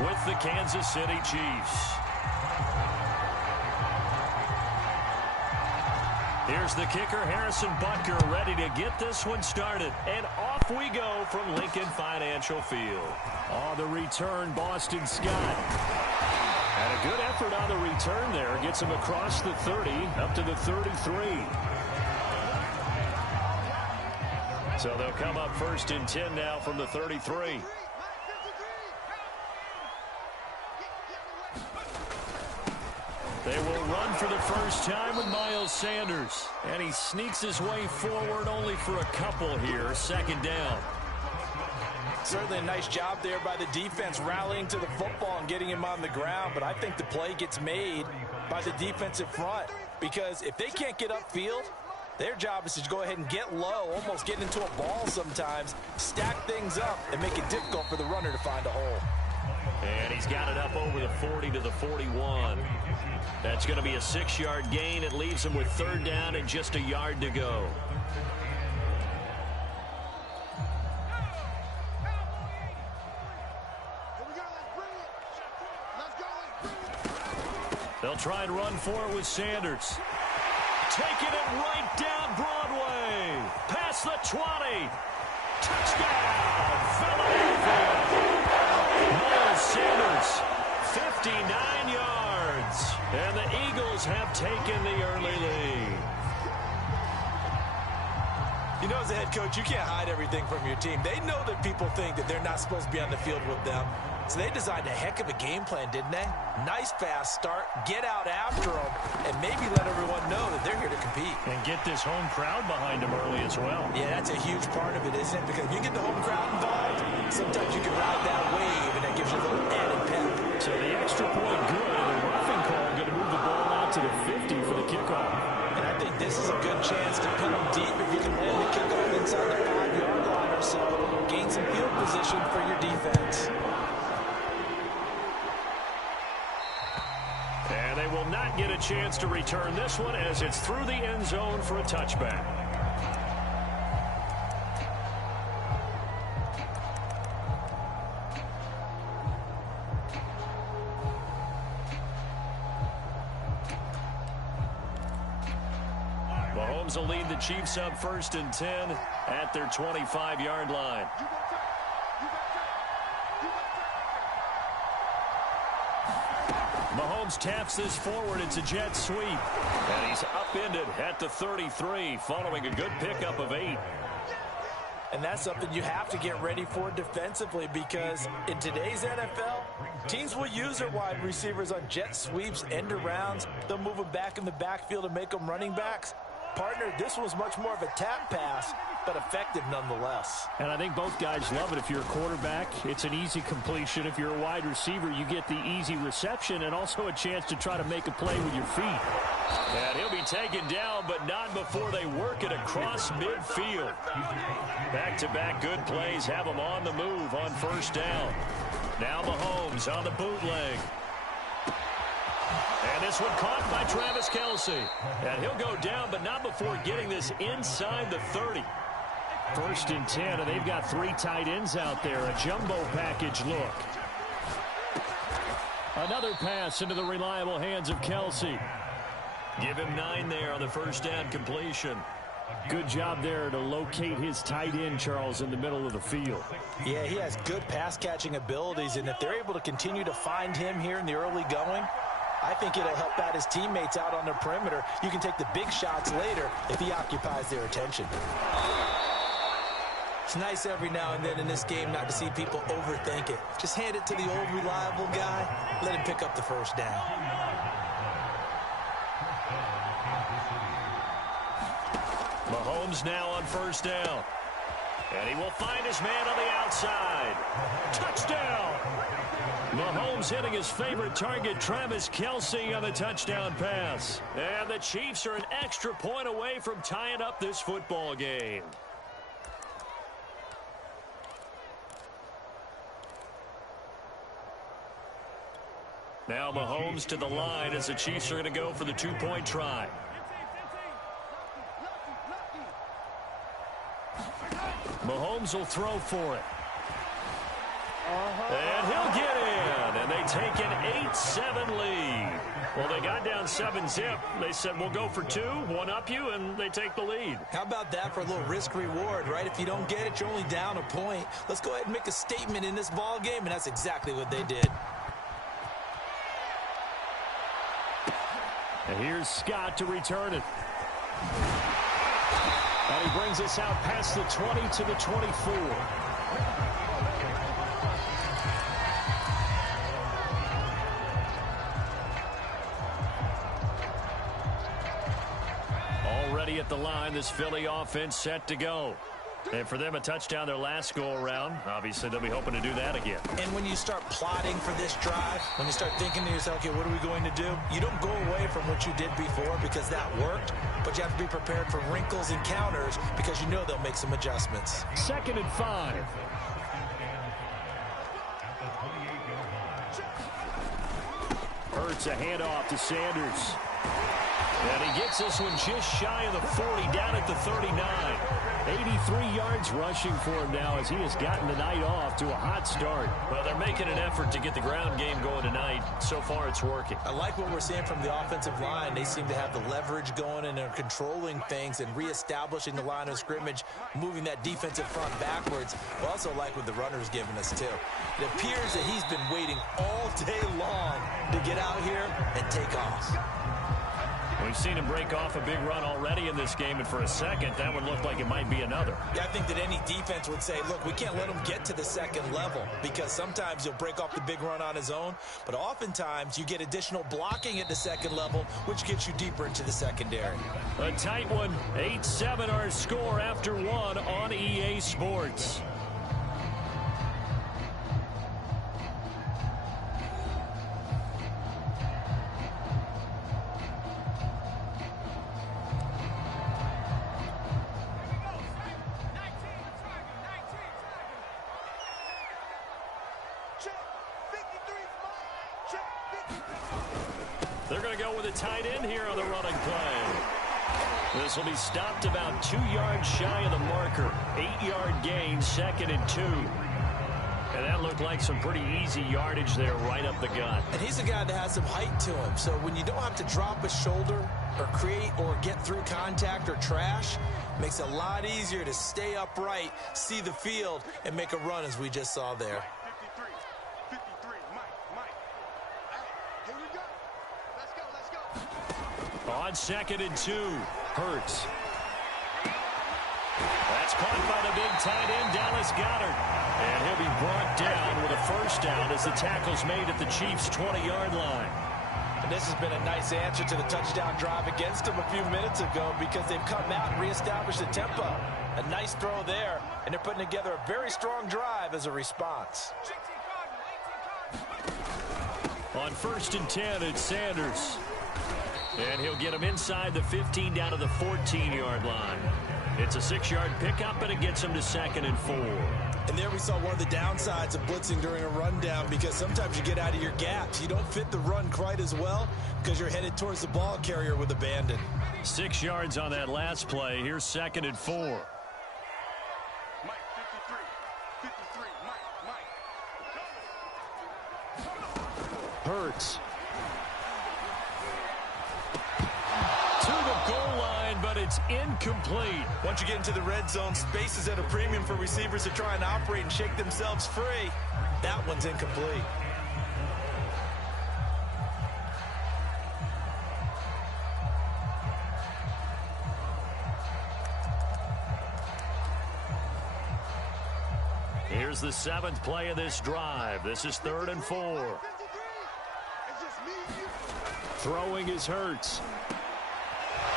with the Kansas City Chiefs. Here's the kicker, Harrison Butker, ready to get this one started. And off we go from Lincoln Financial Field. On the return, Boston Scott. And a good effort on the return there. Gets him across the 30, up to the 33. So they'll come up 1st and 10 now from the 33. They will run for the first time with Miles Sanders. And he sneaks his way forward only for a couple here. 2nd down. Certainly a nice job there by the defense rallying to the football and getting him on the ground. But I think the play gets made by the defensive front. Because if they can't get upfield, their job is to go ahead and get low, almost get into a ball sometimes, stack things up, and make it difficult for the runner to find a hole. And he's got it up over the 40 to the 41. That's going to be a 6-yard gain. It leaves him with 3rd down and just a yard to go. They'll try and run for it with Sanders. Taking it right down Broadway. Past the 20. Touchdown, Philadelphia. Miles Sanders, 59 yards. And the Eagles have taken the early lead. You know, as a head coach, you can't hide everything from your team. They know that people think that they're not supposed to be on the field with them. So they designed a heck of a game plan, didn't they? Nice fast start, get out after them, and maybe let everyone know that they're here to compete. And get this home crowd behind them early as well. Yeah, that's a huge part of it, isn't it? Because if you get the home crowd involved, sometimes you can ride that wave, and that gives you a little added pep. So the extra point good, and the roughing call going to move the ball out to the 50 for the kickoff. And I think this is a good chance to put them deep if you can land the kickoff inside the 5-yard line or so. Gain some field position for your defense. And they will not get a chance to return this one as it's through the end zone for a touchback. Mahomes will lead the Chiefs up 1st and 10 at their 25-yard line. Mahomes taps this forward. It's a jet sweep. And he's upended at the 33 following a good pickup of 8. And that's something you have to get ready for defensively because in today's NFL, teams will use their wide receivers on jet sweeps, end arounds. They'll move them back in the backfield and make them running backs. Partner, this was much more of a tap pass, but effective nonetheless. And I think both guys love it. If you're a quarterback, it's an easy completion. If you're a wide receiver, you get the easy reception and also a chance to try to make a play with your feet. And he'll be taken down, but not before they work it across midfield. Back-to-back good plays have them on the move on 1st down. Now Mahomes on the bootleg. And this one caught by Travis Kelce. And he'll go down, but not before getting this inside the 30. 1st and 10, and they've got 3 tight ends out there. A jumbo package look. Another pass into the reliable hands of Kelce. Give him 9 there on the 1st down completion. Good job there to locate his tight end, Charles, in the middle of the field. Yeah, he has good pass-catching abilities, and if they're able to continue to find him here in the early going, I think it'll help out his teammates out on the perimeter. You can take the big shots later if he occupies their attention. It's nice every now and then in this game not to see people overthink it. Just hand it to the old reliable guy. Let him pick up the 1st down. Mahomes now on 1st down. And he will find his man on the outside. Touchdown! Mahomes hitting his favorite target, Travis Kelce, on the touchdown pass. And the Chiefs are an extra point away from tying up this football game. Now Mahomes to the line as the Chiefs are going to go for the 2-point try. Mahomes will throw for it. And he'll get in. take an 8-7 lead. Well, they got down 7-zip. They said, we'll go for 2, one up you, and they take the lead. How about that for a little risk-reward, right? If you don't get it, you're only down a point. Let's go ahead and make a statement in this ball game, and that's exactly what they did. And here's Scott to return it. And he brings us out past the 20 to the 24. Already at the line, this Philly offense set to go. And for them, a touchdown their last go-around. Obviously, they'll be hoping to do that again. And when you start plotting for this drive, when you start thinking to yourself, okay, what are we going to do? You don't go away from what you did before because that worked, but you have to be prepared for wrinkles and counters because you know they'll make some adjustments. 2nd and 5. Hurts a handoff to Sanders. And he gets this one just shy of the 40, down at the 39. 83 yards rushing for him now as he has gotten the night off to a hot start. Well, they're making an effort to get the ground game going tonight. So far, it's working. I like what we're seeing from the offensive line. They seem to have the leverage going and are controlling things and reestablishing the line of scrimmage, moving that defensive front backwards. I also like what the runner's giving us, too. It appears that he's been waiting all day long to get out here and take off. We've seen him break off a big run already in this game, and for a second, that one looked like it might be another. Yeah, I think that any defense would say, look, we can't let him get to the second level because sometimes he'll break off the big run on his own, but oftentimes you get additional blocking at the second level, which gets you deeper into the secondary. A tight one, 8-7 our score after one on EA Sports. They're going to go with a tight end here on the running play. This will be stopped about 2 yards shy of the marker. 8-yard gain, 2nd and 2. And that looked like some pretty easy yardage there right up the gut. And he's a guy that has some height to him. So when you don't have to drop a shoulder or create or get through contact or trash, it makes it a lot easier to stay upright, see the field, and make a run as we just saw there. On 2nd and 2, Hurts. That's caught by the big tight end, Dallas Goedert. And he'll be brought down with a first down as the tackle's made at the Chiefs' 20-yard line. And this has been a nice answer to the touchdown drive against them a few minutes ago because they've come out and reestablished the tempo. A nice throw there, and they're putting together a very strong drive as a response. On 1st and 10, it's Sanders. And he'll get him inside the 15 down to the 14-yard line. It's a 6-yard pickup, and it gets him to 2nd and 4. And there we saw one of the downsides of blitzing during a rundown because sometimes you get out of your gaps. You don't fit the run quite as well because you're headed towards the ball carrier with abandon. 6 yards on that last play. Here's 2nd and 4. Mike, 53, Mike. Hurts. To the goal line, but it's incomplete. Once you get into the red zone, space is at a premium for receivers to try and operate and shake themselves free. That one's incomplete. Here's the 7th play of this drive. This is 3rd and 4. Throwing is Hurts.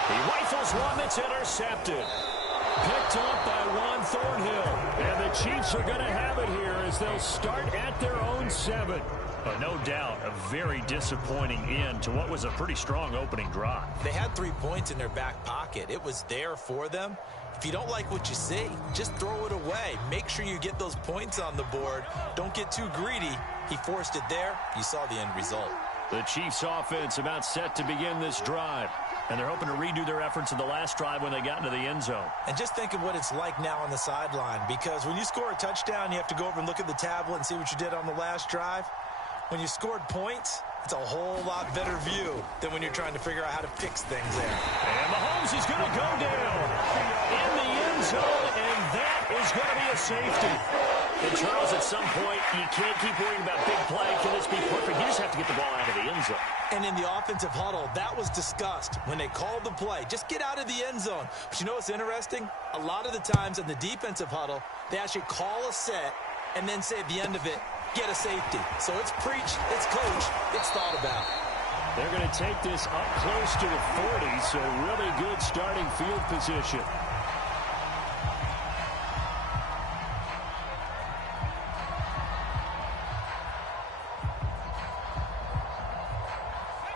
He rifles one that's intercepted. Picked up by Juan Thornhill. And the Chiefs are going to have it here as they'll start at their own 7. But no doubt, a very disappointing end to what was a pretty strong opening drive. They had 3 points in their back pocket. It was there for them. If you don't like what you see, just throw it away. Make sure you get those points on the board. Don't get too greedy. He forced it there. You saw the end result. The Chiefs offense about set to begin this drive. And they're hoping to redo their efforts in the last drive when they got into the end zone. And just think of what it's like now on the sideline, because when you score a touchdown, you have to go over and look at the tablet and see what you did on the last drive. when you scored points, it's a whole lot better view than when you're trying to figure out how to fix things there. And Mahomes is going to go down in the end zone, and that is going to be a safety. And Charles, at some point, you can't keep worrying about big play. Can this be perfect? You just have to get the ball out of the end zone. And in the offensive huddle, that was discussed when they called the play. Just get out of the end zone. But you know what's interesting? A lot of the times in the defensive huddle, they actually call a set and then say at the end of it, get a safety. So it's preach, it's coach, it's thought about. They're going to take this up close to the 40, so really good starting field position.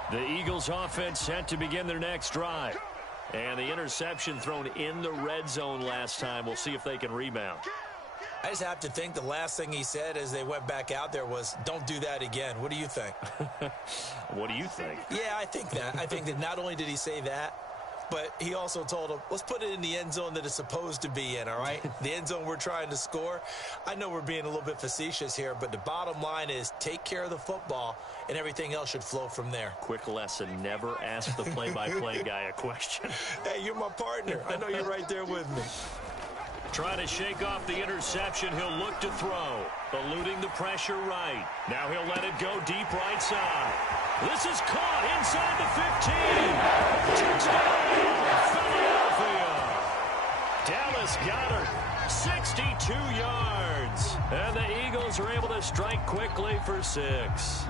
The Eagles offense set to begin their next drive. And the interception thrown in the red zone last time. We'll see if they can rebound. I just have to think the last thing he said as they went back out there was, don't do that again. What do you think? What do you think? Yeah, I think that. I think that not only did he say that, but he also told him, let's put it in the end zone that it's supposed to be in, all right? The end zone we're trying to score. I know we're being a little bit facetious here, but the bottom line is take care of the football, and everything else should flow from there. Quick lesson, never ask the play-by-play guy a question. Hey, you're my partner. I know you're right there with me. Trying to shake off the interception. He'll look to throw. Eluding the pressure right. Now he'll let it go deep right side. This is caught inside the 15. Touchdown, Philadelphia. Dallas Goedert, 62 yards. And the Eagles are able to strike quickly for 6.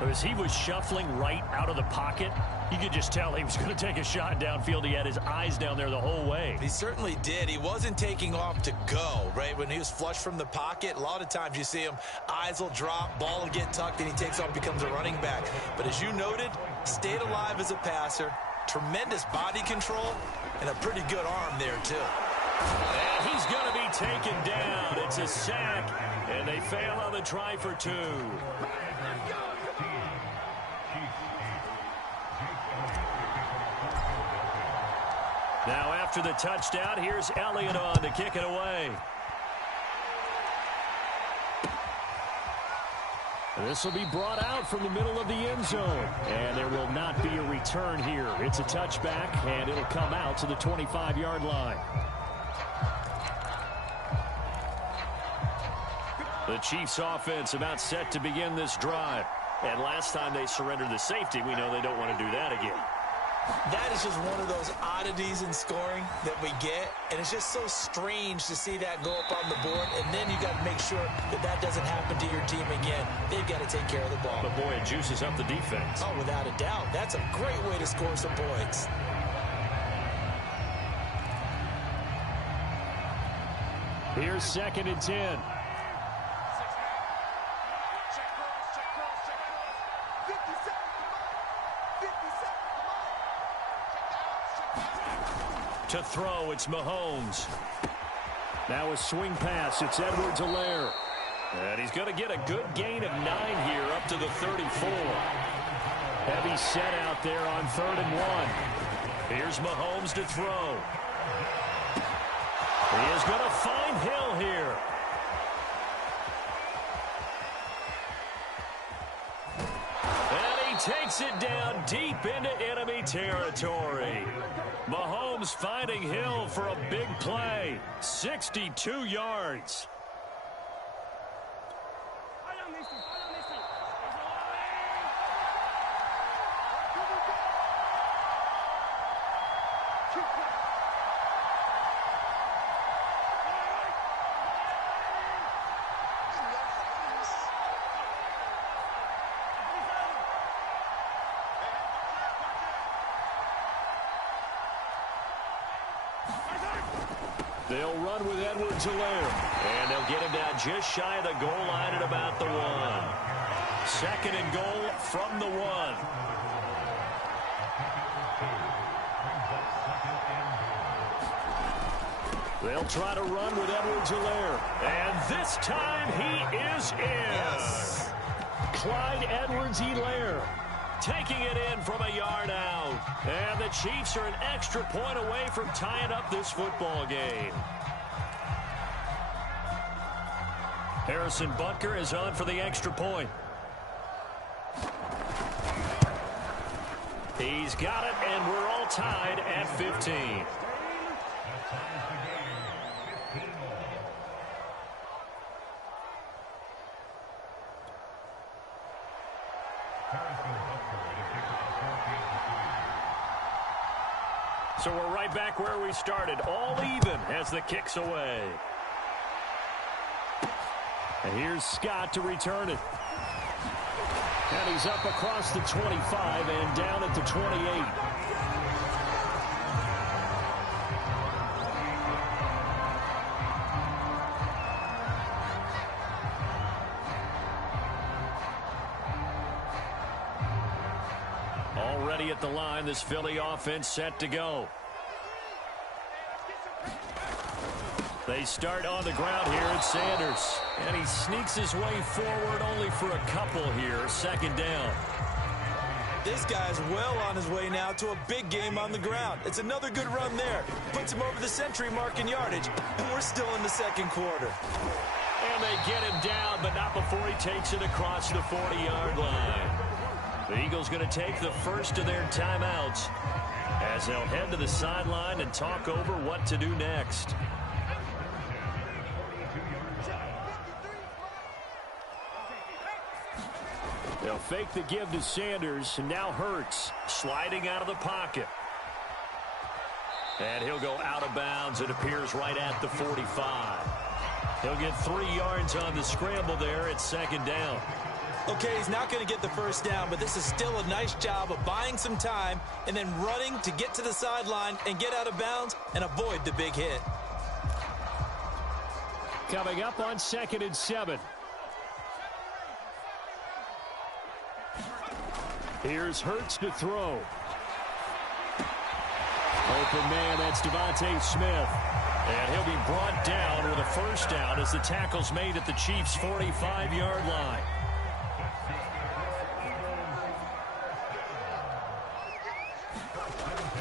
As he was shuffling right out of the pocket, you could just tell he was going to take a shot downfield. He had his eyes down there the whole way. He certainly did. He wasn't taking off to go, right? When he was flush from the pocket, a lot of times you see him, eyes will drop, ball will get tucked, and he takes off, becomes a running back. But as you noted, stayed alive as a passer, tremendous body control, and a pretty good arm there, too. And he's going to be taken down. It's a sack, and they fail on the try for 2. Now after the touchdown, here's Elliott on to kick it away. This will be brought out from the middle of the end zone. And there will not be a return here. It's a touchback, and it'll come out to the 25-yard line. The Chiefs offense about set to begin this drive. And last time they surrendered the safety, we know they don't want to do that again. That is just one of those oddities in scoring that we get, and it's just so strange to see that go up on the board, and then you got to make sure that that doesn't happen to your team again. They've got to take care of the ball. But boy, it juices up the defense. Oh, without a doubt. That's a great way to score some points. Here's 2nd and 10. To throw, it's Mahomes. Now a swing pass, it's Edwards-Helaire. And he's going to get a good gain of 9 here up to the 34. Heavy set out there on 3rd and 1. Here's Mahomes to throw. He is going to find Hill here. And he takes it down deep into enemy territory. Mahomes finding Hill for a big play. 62 yards. They'll run with Edwards-Helaire. And they'll get him down just shy of the goal line at about the 1. 2nd and goal from the 1. They'll try to run with Edwards-Helaire. And this time he is in. Yes. Clyde Edwards-Helaire taking it in from a yard out. And the Chiefs are an extra point away from tying up this football game. Harrison Butker is on for the extra point. He's got it, and we're all tied at 15. So we're right back where we started, all even as the kick's away. And here's Scott to return it. And he's up across the 25 and down at the 28. Already at the line, this Philly offense set to go. They start on the ground here at Sanders. And he sneaks his way forward only for a couple here. Second down. This guy's well on his way now to a big game on the ground. It's another good run there. Puts him over the century mark in yardage. And we're still in the second quarter. And they get him down, but not before he takes it across the 40-yard line. The Eagles going to take the first of their timeouts as they'll head to the sideline and talk over what to do next. They'll fake the give to Sanders, and now Hurts sliding out of the pocket. And he'll go out of bounds. It appears right at the 45. He'll get 3 yards on the scramble there at second down. Okay, he's not going to get the first down, but this is still a nice job of buying some time and then running to get to the sideline and get out of bounds and avoid the big hit. Coming up on 2nd and 7. Here's Hurts to throw. Open man, that's Devontae Smith. And he'll be brought down with a first down as the tackle's made at the Chiefs' 45-yard line.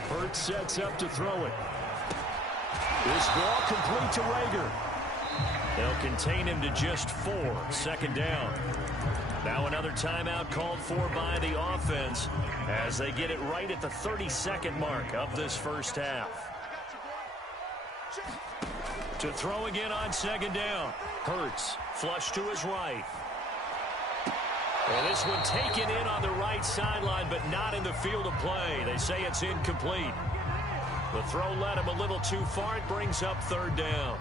Hurts sets up to throw it. This ball complete to Rager. They'll contain him to just 4. Second down. Now another timeout called for by the offense as they get it right at the 32nd mark of this first half. To throw again on second down. Hurts flush to his right. And this one taken in on the right sideline, but not in the field of play. They say it's incomplete. The throw led him a little too far. It brings up third down.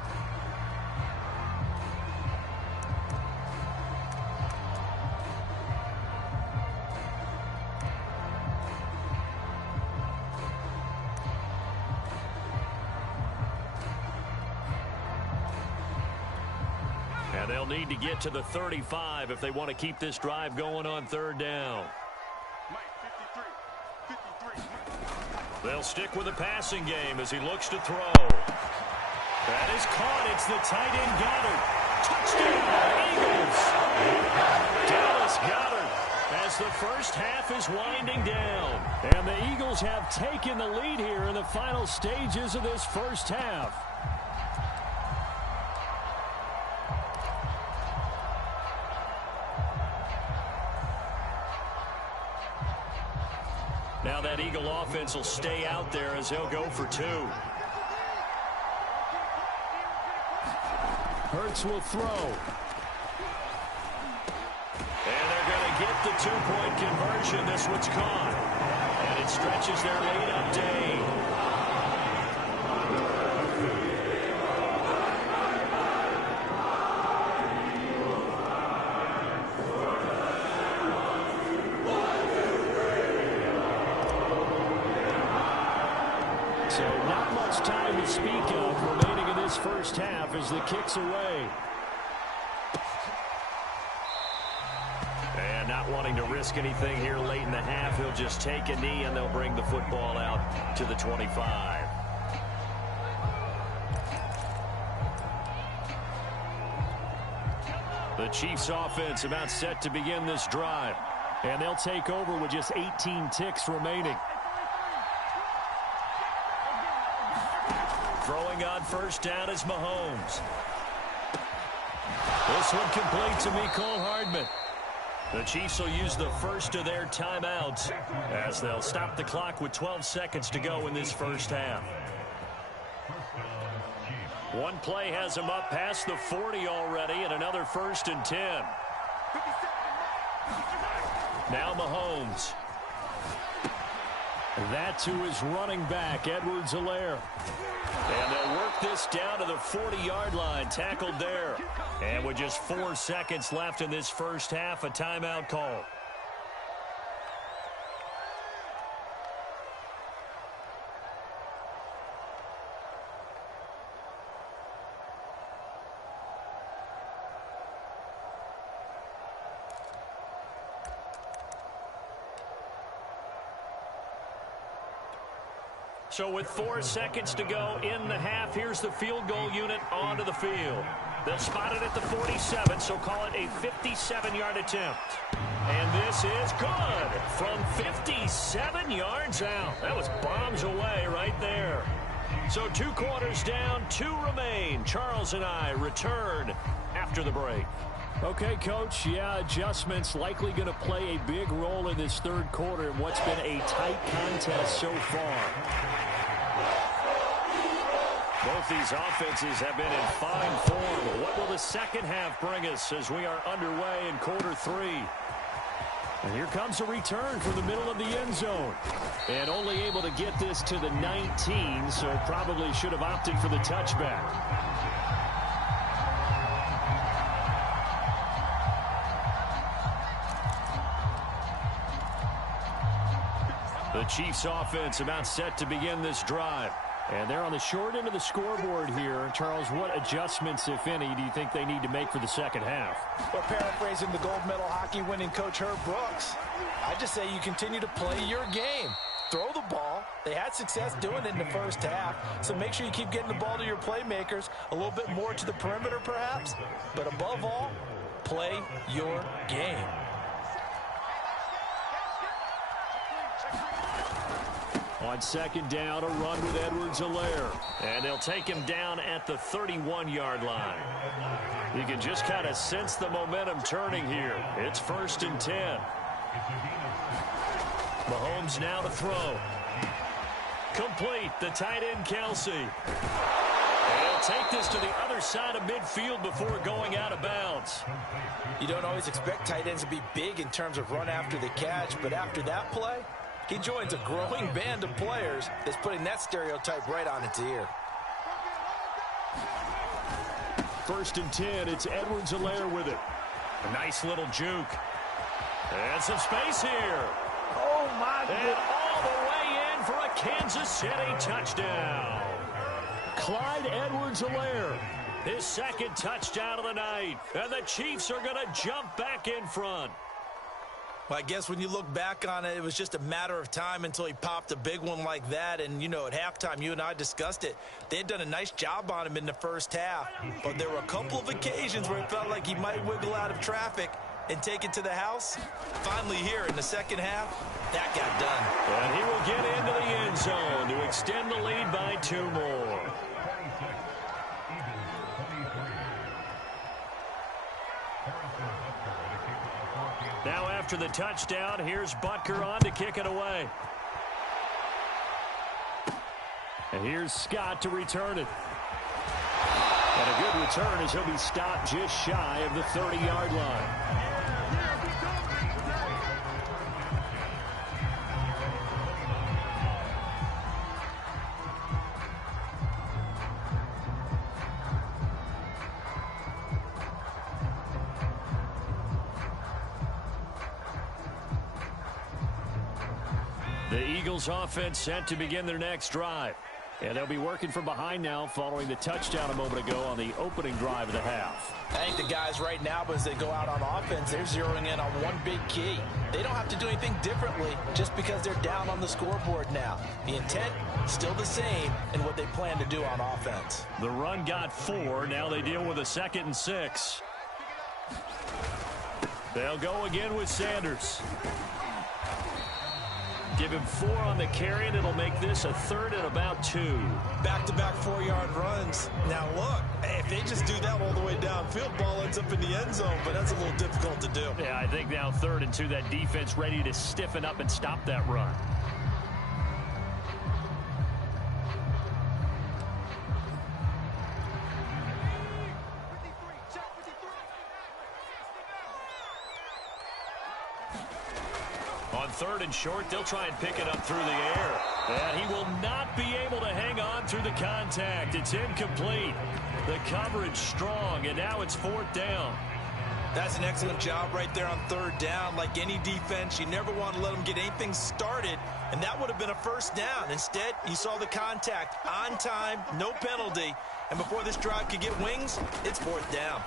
And they'll need to get to the 35 if they want to keep this drive going on third down. They'll stick with the passing game as he looks to throw. That is caught. It's the tight end Goddard. Touchdown, Eagles. Dallas Goedert as the first half is winding down. And the Eagles have taken the lead here in the final stages of this first half. Now that Eagle offense will stay out there as he'll go for 2. Hurts will throw. And they're going to get the 2-point conversion. This one's caught. And it stretches their lead-up day. So not much time to speak of remaining in this first half as the kick's away. And not wanting to risk anything here late in the half, he'll just take a knee and they'll bring the football out to the 25. The Chiefs offense about set to begin this drive. And they'll take over with just 18 ticks remaining. Throwing on first down is Mahomes. This one complete to Mecole Hardman. The Chiefs will use the first of their timeouts as they'll stop the clock with 12 seconds to go in this first half. One play has them up past the 40 already, and another 1st and 10. Now Mahomes. That to his running back, Edwards-Helaire. And they'll work this down to the 40-yard line, tackled there. And with just 4 seconds left in this first half, a timeout call. So with 4 seconds to go in the half, here's the field goal unit onto the field. They'll spot it at the 47, so call it a 57-yard attempt. And this is good from 57 yards out. That was bombs away right there. So 2 quarters down, 2 remain. Charles and I return after the break. Okay, Coach, yeah, adjustments likely going to play a big role in this third quarter in what's been a tight contest so far. Both these offenses have been in fine form. What will the second half bring us as we are underway in quarter 3? And here comes a return from the middle of the end zone. And only able to get this to the 19, so probably should have opted for the touchback. The Chiefs offense about set to begin this drive. And they're on the short end of the scoreboard here. Charles, what adjustments, if any, do you think they need to make for the second half? Well, paraphrasing the gold medal hockey winning coach Herb Brooks, I just say you continue to play your game. Throw the ball. They had success doing it in the first half, so make sure you keep getting the ball to your playmakers, a little bit more to the perimeter perhaps, but above all, play your game. On second down, a run with Edwards-Helaire. And they'll take him down at the 31-yard line. You can just kind of sense the momentum turning here. It's 1st and 10. Mahomes now to throw. Complete, the tight end Kelsey. And he'll take this to the other side of midfield before going out of bounds. You don't always expect tight ends to be big in terms of run after the catch, but after that play, he joins a growing band of players that's putting that stereotype right on its ear. 1st and 10, it's Edwards-Helaire with it. A nice little juke. And some space here. Oh, my goodness. And all the way in for a Kansas City touchdown. Clyde Edwards-Helaire, his second touchdown of the night. And the Chiefs are going to jump back in front. Well, I guess when you look back on it, it was just a matter of time until he popped a big one like that. And, you know, at halftime, you and I discussed it. They had done a nice job on him in the first half. But there were a couple of occasions where it felt like he might wiggle out of traffic and take it to the house. Finally here in the second half, that got done. And he will get into the end zone to extend the lead by 2 more. Now after the touchdown, here's Butker on to kick it away. And here's Scott to return it. And a good return as he'll be stopped just shy of the 30-yard line. The Eagles offense set to begin their next drive. And they'll be working from behind now following the touchdown a moment ago on the opening drive of the half. I think the guys right now, as they go out on offense, they're zeroing in on one big key. They don't have to do anything differently just because they're down on the scoreboard now. The intent, still the same in what they plan to do on offense. The run got 4. Now they deal with a 2nd and 6. They'll go again with Sanders. Give him 4 on the carry, and it'll make this a third and about 2. Back-to-back 4-yard runs. Now, look, if they just do that all the way downfield, ball ends up in the end zone, but that's a little difficult to do. Yeah, I think now 3rd and 2, that defense ready to stiffen up and stop that run. On 3rd and short, they'll try and pick it up through the air. And he will not be able to hang on through the contact. It's incomplete. The coverage strong, and now it's 4th down. That's an excellent job right there on 3rd down. Like any defense, you never want to let them get anything started, and that would have been a 1st down. Instead, you saw the contact on time, no penalty, and before this drive could get wings, it's 4th down.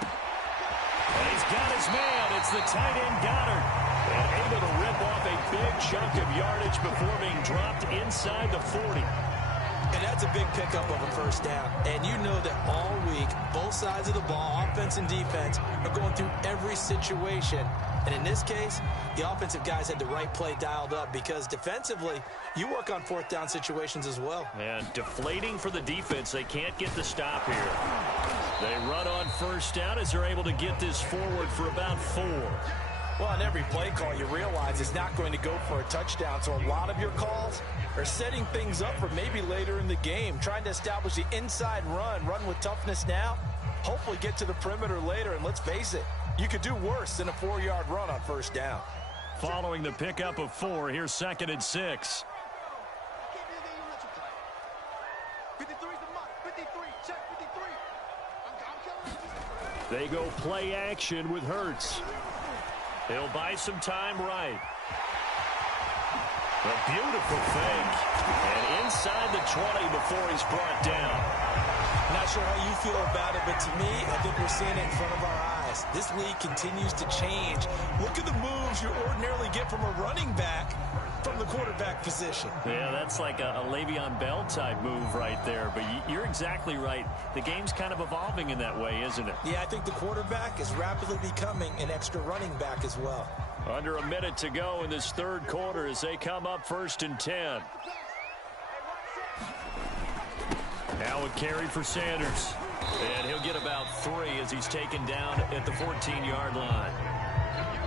And he's got his man. It's the tight end Goddard. And able to rip off a big chunk of yardage before being dropped inside the 40. And that's a big pickup of a 1st down. And you know that all week, both sides of the ball, offense and defense, are going through every situation. And in this case, the offensive guys had the right play dialed up because defensively, you work on 4th down situations as well. And deflating for the defense. They can't get the stop here. They run on 1st down as they're able to get this forward for about 4. Well, on every play call, you realize it's not going to go for a touchdown. So a lot of your calls are setting things up for maybe later in the game, trying to establish the inside run with toughness now, hopefully get to the perimeter later. And let's face it, you could do worse than a 4-yard run on 1st down. Following the pickup of 4, here's 2nd and 6. 53 is the mark. 53. Check 53. They go play action with Hurts. He'll buy some time right. A beautiful fake. And inside the 20 before he's brought down. Not sure how you feel about it, but to me, I think we're seeing it in front of our eyes. This league continues to change. Look at the moves you ordinarily get from a running back from the quarterback position. Yeah, that's like a Le'Veon Bell type move right there. But you're exactly right. The game's kind of evolving in that way, isn't it? Yeah, I think the quarterback is rapidly becoming an extra running back as well. Under a minute to go in this 3rd quarter as they come up 1st and 10. Now a carry for Sanders. And he'll get about 3 as he's taken down at the 14-yard line.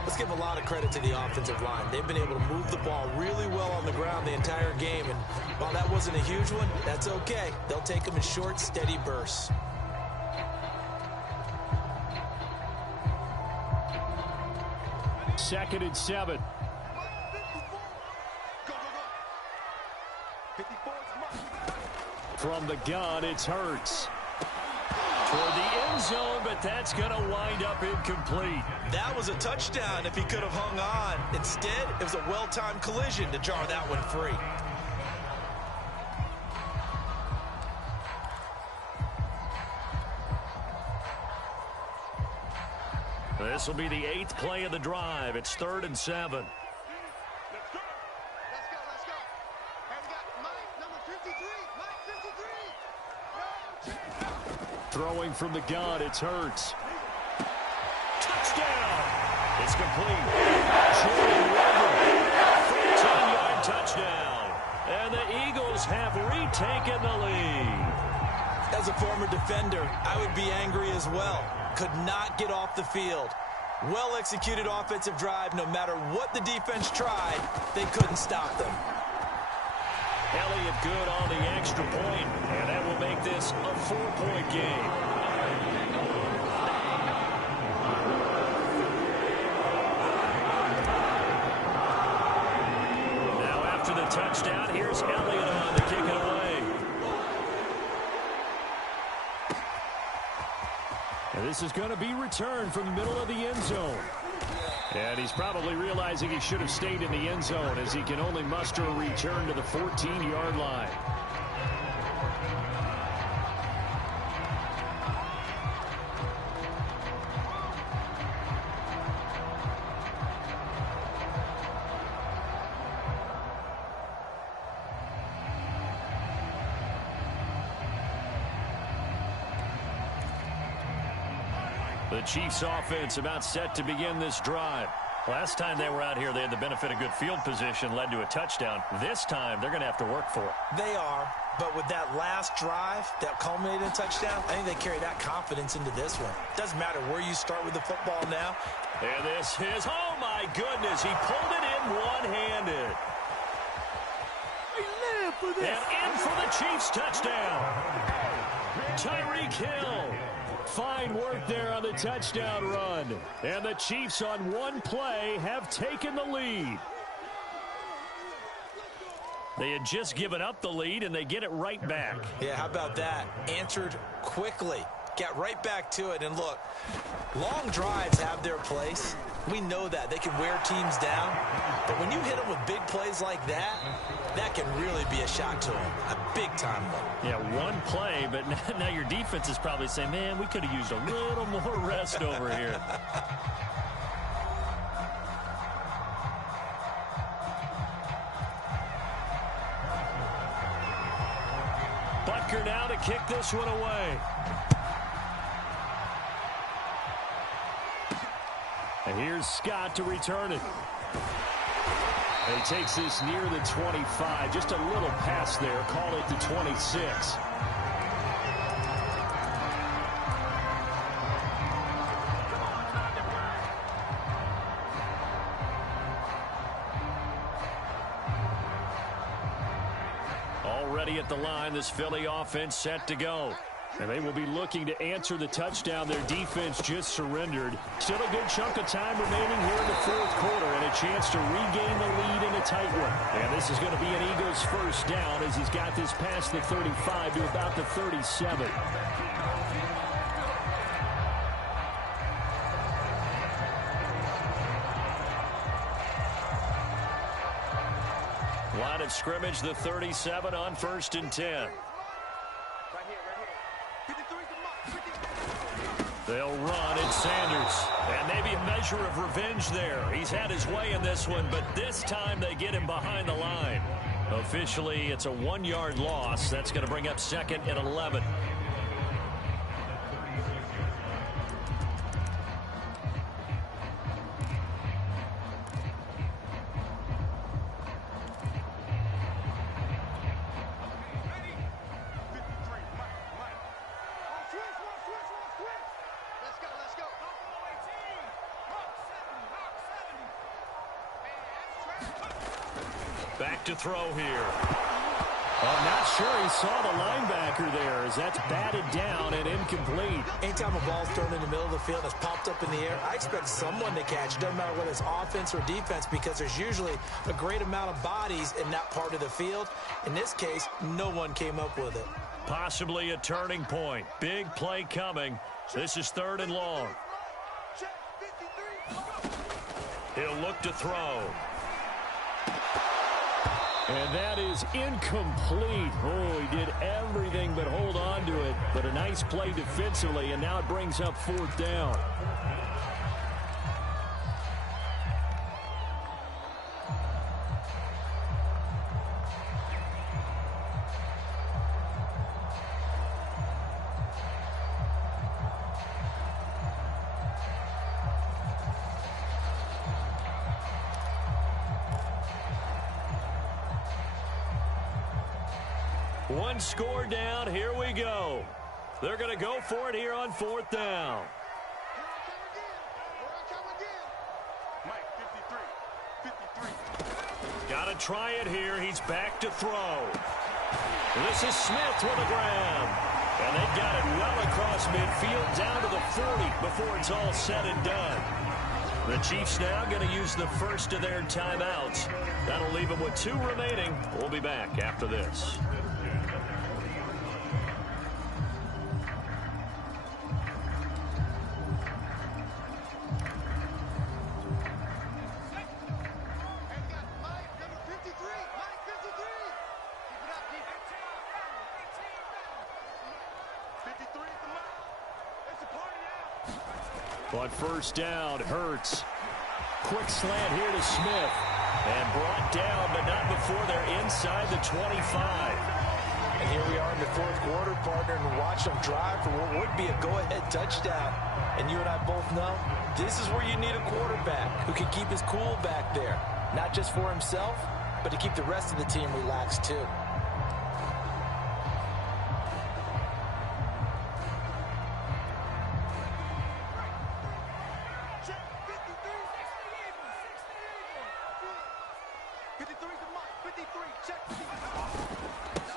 Let's give a lot of credit to the offensive line. They've been able to move the ball really well on the ground the entire game. And while that wasn't a huge one, that's okay. They'll take them in short, steady bursts. Second and 7. Go, go, go. 54 is the mark. From the gun, it's Hurts. Toward the end zone, but that's going to wind up incomplete. That was a touchdown if he could have hung on. Instead, it was a well-timed collision to jar that one free. This will be the 8th play of the drive. It's 3rd and 7. Let's go. Let's go. And we got Mike, number 53. Mike 53. Throwing from the gun, it's Hurts. Touchdown! It's complete. Jordan Reagor, 14-yard touchdown. And the Eagles have retaken the lead. As a former defender, I would be angry as well. Could not get off the field. Well-executed offensive drive. No matter what the defense tried, they couldn't stop them. Elliott good on the extra point, and that will make this a 4-point game. Now after the touchdown, here's Elliott on to kick it away. And this is going to be returned from the middle of the end zone. And he's probably realizing he should have stayed in the end zone as he can only muster a return to the 14-yard line. The Chiefs offense about set to begin this drive. Last time they were out here, they had the benefit of good field position, led to a touchdown. This time, they're going to have to work for it. They are, but with that last drive that culminated in a touchdown, I think they carry that confidence into this one. Doesn't matter where you start with the football now. And this is, oh my goodness, he pulled it in one-handed. And in for the Chiefs touchdown. Tyreek Hill. Fine work there on the touchdown run. And the Chiefs on one play have taken the lead. They had just given up the lead, and they get it right back. Yeah, how about that? Answered quickly. Get right back to it. And look, long drives have their place. We know that. They can wear teams down. But when you hit them with big plays like that, that can really be a shock to them. A big-time one. Yeah, one play, but now your defense is probably saying, man, we could have used a little more rest over here. Butker now to kick this one away. And here's Scott to return it. And he takes this near the 25. Just a little pass there. Call it the 26. Already at the line, this Philly offense set to go. And they will be looking to answer the touchdown their defense just surrendered. Still a good chunk of time remaining here in the fourth quarter and a chance to regain the lead in a tight one. And this is going to be an Eagles first down as he's got this past the 35 to about the 37. Line of scrimmage, the 37 on 1st and 10. They'll run, it's Sanders. And maybe a measure of revenge there. He's had his way in this one, but this time they get him behind the line. Officially, it's a 1-yard loss. That's going to bring up 2nd and 11. Back to throw here. I'm not sure he saw the linebacker there as that's batted down and incomplete. Anytime a ball's thrown in the middle of the field and it's popped up in the air, I expect someone to catch. It doesn't matter whether it's offense or defense because there's usually a great amount of bodies in that part of the field. In this case, no one came up with it. Possibly a turning point. Big play coming. This is 3rd and long. He'll look to throw. And that is incomplete. Oh, he did everything but hold on to it. But a nice play defensively, and now it brings up 4th down. One score down. Here we go. They're going to go for it here on 4th down. Got to try it here. He's back to throw. This is Smith with a grab. And they've got it well across midfield down to the 40 before it's all said and done. The Chiefs now going to use the first of their timeouts. That'll leave them with 2 remaining. We'll be back after this. On 1st down, Hurts. Quick slant here to Smith. And brought down, but not before they're inside the 25. And here we are in the 4th quarter, partner, and watch them drive for what would be a go-ahead touchdown. And you and I both know this is where you need a quarterback who can keep his cool back there, not just for himself, but to keep the rest of the team relaxed too.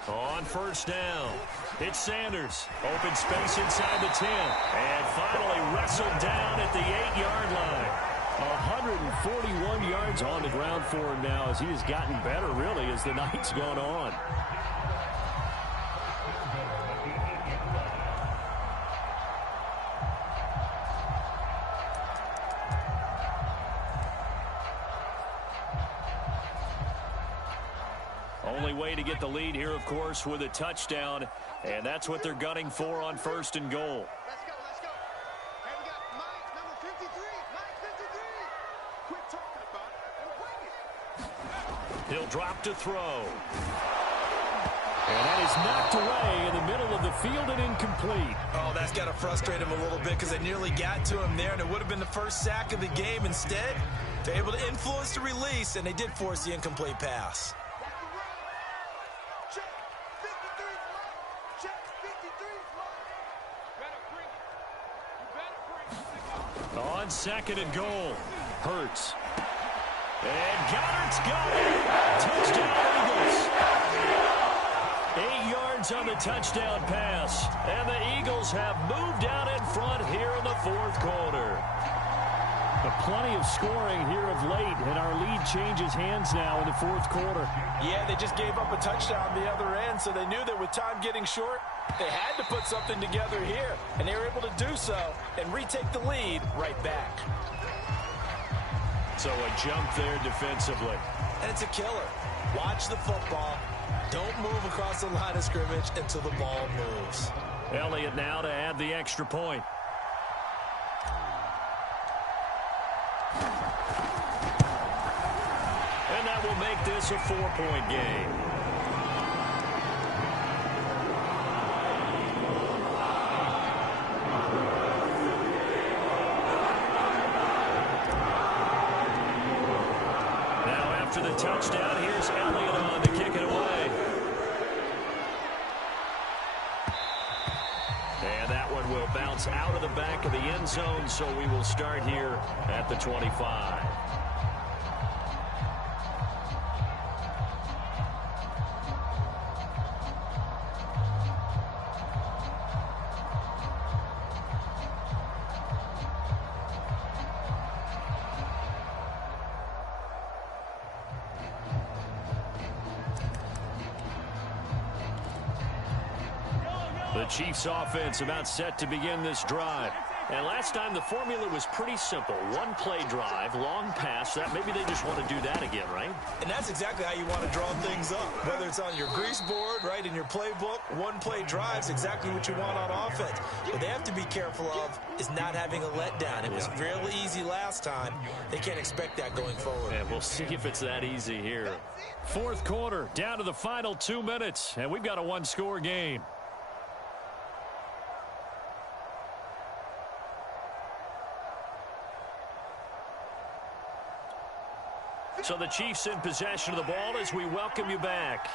On first down, it's Sanders. Open space inside the 10. And finally wrestled down at the 8-yard line. 141 yards on the ground for him now as he has gotten better, really, as the night's gone on. Only way to get the lead here, of course, with a touchdown, and that's what they're gunning for on first and goal. Let's go, let's go. And we got Mike, number 53. Mike, 53. Quit talking about it and bring it. He'll drop to throw. And that is knocked away in the middle of the field and incomplete. Oh, that's got to frustrate him a little bit because they nearly got to him there, and it would have been the first sack of the game. Instead, they're able to influence the release, and they did force the incomplete pass. On second and goal, Hurts. And Goddard's got it. Touchdown, Eagles. 8 yards on the touchdown pass. And the Eagles have moved out in front here in the fourth quarter. Plenty of scoring here of late, and our lead changes hands now in the fourth quarter. Yeah, they just gave up a touchdown on the other end, so they knew that with time getting short, they had to put something together here, and they were able to do so and retake the lead right back. So a jump there defensively. And it's a killer. Watch the football. Don't move across the line of scrimmage until the ball moves. Elliott now to add the extra point. And that will make this a 4-point game. Now after the touchdown, here's Elliott on to kick it away. And that one will bounce out of the back of the end zone, so we will start here at the 25. The Chiefs offense about set to begin this drive. And last time the formula was pretty simple. One play drive, long pass. That maybe they just want to do that again, right? And that's exactly how you want to draw things up. Whether it's on your grease board, right, in your playbook, one play drive is exactly what you want on offense. What they have to be careful of is not having a letdown. It was really easy last time. They can't expect that going forward. And we'll see if it's that easy here. Fourth quarter, down to the final 2 minutes, and we've got a one-score game. So the Chiefs in possession of the ball as we welcome you back.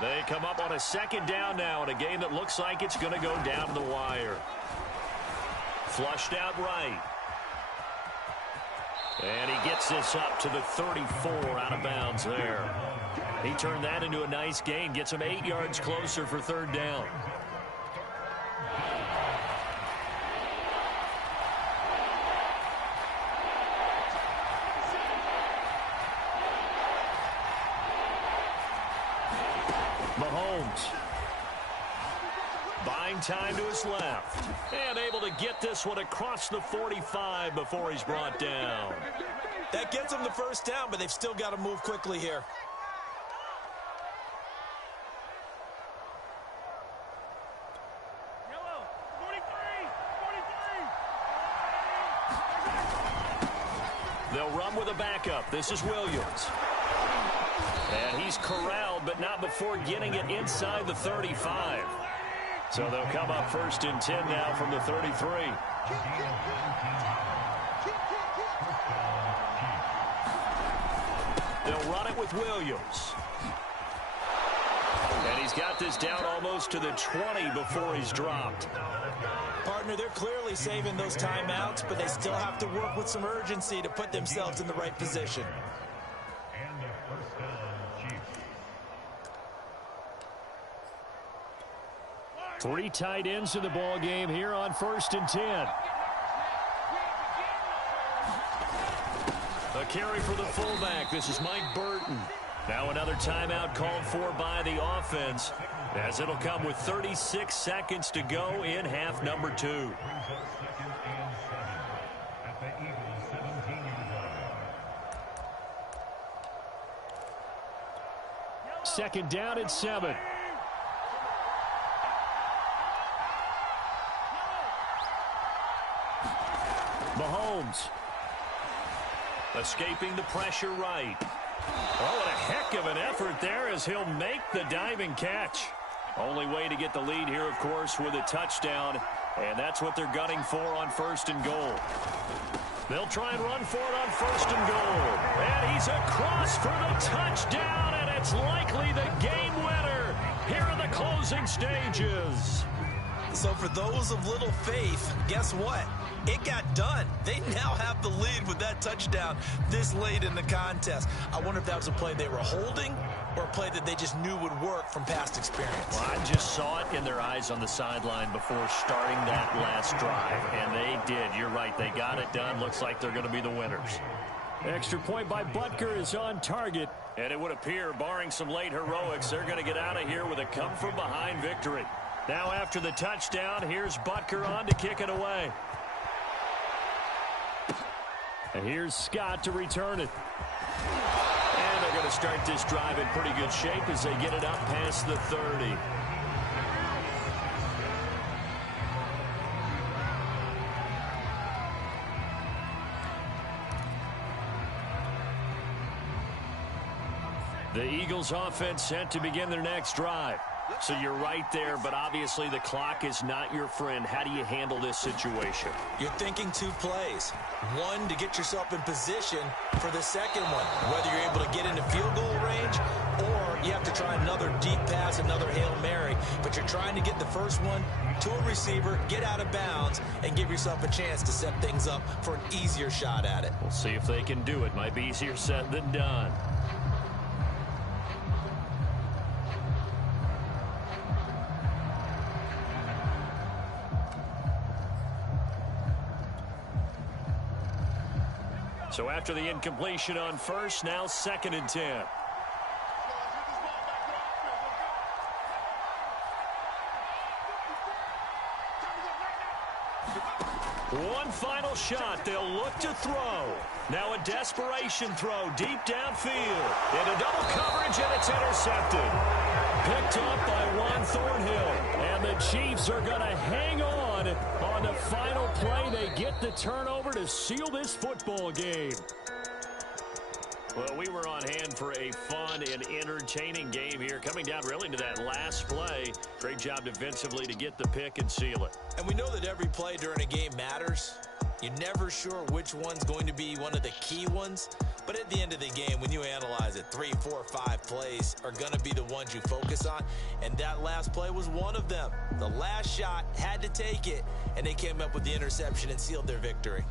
They come up on a second down now in a game that looks like it's going to go down to the wire. Flushed out right. And he gets this up to the 34 out of bounds there. He turned that into a nice gain. Gets him 8 yards closer for third down. Mahomes buying time to his left and able to get this one across the 45 before he's brought down. That gets them the first down, but they've still got to move quickly here. They'll run with a backup. This is Williams. And he's corralled, but not before getting it inside the 35. So they'll come up first and 10 now from the 33. They'll run it with Williams. And he's got this down almost to the 20 before he's dropped. Partner, they're clearly saving those timeouts, but they still have to work with some urgency to put themselves in the right position. Three tight ends in the ball game here on 1st and 10. A carry for the fullback. This is Mike Burton. Now another timeout called for by the offense, as it'll come with 36 seconds to go in half number 2. Second down and 7. Mahomes escaping the pressure right. Oh, what a heck of an effort there as he'll make the diving catch. Only way to get the lead here, of course, with a touchdown, and that's what they're gunning for on 1st and goal. They'll try and run for it on 1st and goal. And he's across for the touchdown, and it's likely the game winner here in the closing stages. So for those of little faith, guess what? It got done. They now have the lead with that touchdown this late in the contest. I wonder if that was a play they were holding or a play that they just knew would work from past experience. Well, I just saw it in their eyes on the sideline before starting that last drive, and they did. You're right. They got it done. Looks like they're going to be the winners. Extra point by Butker is on target. And it would appear, barring some late heroics, they're going to get out of here with a come-from-behind victory. Now after the touchdown, here's Butker on to kick it away. And here's Scott to return it. And they're going to start this drive in pretty good shape as they get it up past the 30. The Eagles offense set to begin their next drive. So you're right there, but obviously the clock is not your friend. How do you handle this situation? You're thinking 2 plays. One, to get yourself in position for the second one, whether you're able to get into field goal range or you have to try another deep pass, another Hail Mary. But you're trying to get the first one to a receiver, get out of bounds, and give yourself a chance to set things up for an easier shot at it. We'll see if they can do it. Might be easier said than done. So after the incompletion on first, now 2nd and 10. One final shot. They'll look to throw. Now a desperation throw deep downfield. Into double coverage, and it's intercepted. Picked up by Juan Thornhill. And the Chiefs are going to hang on the final play. They get the turnover to seal this football game. Well, we were on hand for a fun and entertaining game here, coming down really to that last play. Great job defensively to get the pick and seal it. And we know that every play during a game matters. You're never sure which one's going to be one of the key ones. But at the end of the game, when you analyze it, 3, 4, 5 plays are going to be the ones you focus on. And that last play was one of them. The last shot had to take it, and they came up with the interception and sealed their victory.